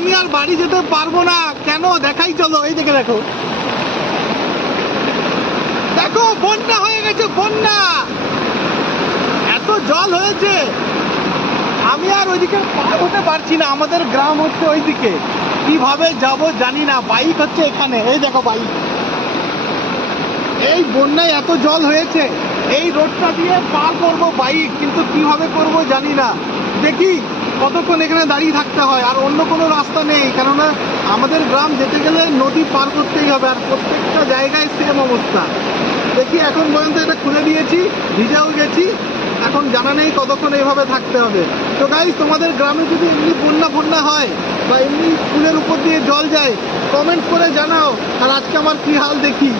আমি আর বাড়ি যেতে পারবো না। কেন দেখাই চলো, এই দেখে দেখো, দেখো বন্যা হয়ে গেছে, বন্যা, এত জল হয়েছে আমি আর ওইদিকে পার হতে পারছি না। আমাদের গ্রাম হচ্ছে ওইদিকে, কিভাবে যাব জানি না। বাইক হচ্ছে এখানে, এই দেখো বাইক। এই বন্যায় এত জল হয়েছে, এই রোডটা দিয়ে পার করবো বাইক, কিন্তু কিভাবে করব জানি না। দেখি কতক্ষণ এখানে দাঁড়িয়ে থাকতে হয়, আর অন্য কোনো রাস্তা নেই, কেননা আমাদের গ্রাম যেতে গেলে নদী পার করতেই হবে, আর প্রত্যেকটা জায়গায় সেম অবস্থা। দেখি এখন পর্যন্ত এটা খুলে দিয়েছি, ভিজাও গেছি, এখন জানা নেই কতক্ষণ এইভাবে থাকতে হবে। তো গাইস, তোমাদের গ্রামে যদি এমনি বন্যা হয় বা এমনি স্কুলের উপর দিয়ে জল যায়, কমেন্ট করে জানাও। আর আজকে আমার কি হাল দেখি।